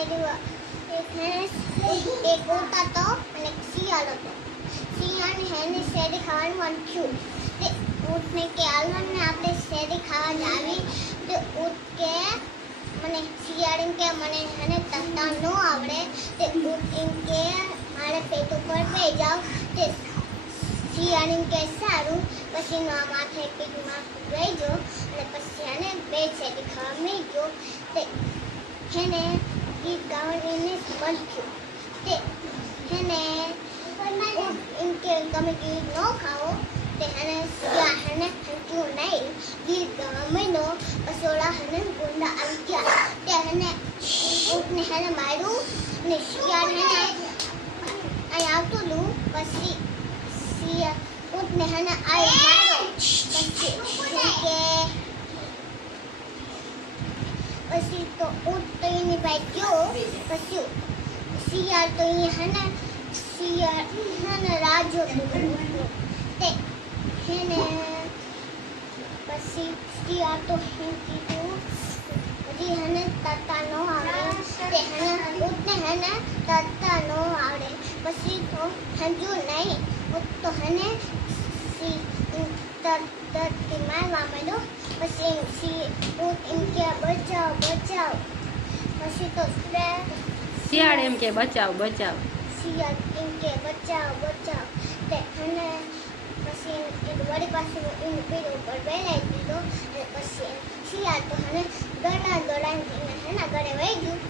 એક ઊંટ હતો અને એક શિયાળ હતો. શિયાળને હેને શેરડી ખાવાનું મન થયું. તે ઊંટને કે હાલને આપણે શેરડી ખાવા જાવી. તે ઊંટ કે મને શિયાળ એમ કે મને હેને તરતા ન આવડે. તે ઊંટ એમ કે મારે પેટ ઉપર બેસી જાવ. તે શિયાળ એમ કે સારું. પછી માથે પેટમાં રહી ગયો અને પછી હેને બે શેરડી ખાવા મળી ગયો. તે હેને ગીત ગાવાનું એને બંધ થયું. તે હેને એમ કે તમે ગીત ન ખાઓ. તે હેને શિયાળ હેને થયું નહીં. ગીત ગાવા માંડ્યો. પછી ઓલા હેને ગુંડા આવી ગયા. તે હેને ઊંટને હેને માર્યું અને શિયાળ હેને અહીં આવતું હતું. પછી શિયાળ ઊંટને હેને આવી માર્યો. પછી તો ઊંટ તો એની પાસે ગયો. પછી શિયાળ તો અહીંયા હેને રાજો તે હેને પછી શિયાળ તો કીધું હજી હેને તરતા ન આવડે. તે હેને ઊંટને હેને તરતા ન આવડે. પછી તો સમજ્યું નહીં. ઊંટ તો હેને તરતી મારવા માંડ્યો. પછી ઊંટ એમ કે બચાવ બચાવ. પછી તો શિયાળ એમ કે બચાવ બચાવ. શિયાળ એમ કે બચાવ બચાવ. તે હેને પછી એક વળી પાસે એની પીઠ ઉપર બેસાડી દીધો. અને પછી શિયાળ તો હેને દોડાઈને હેને ગળે વહી ગયું.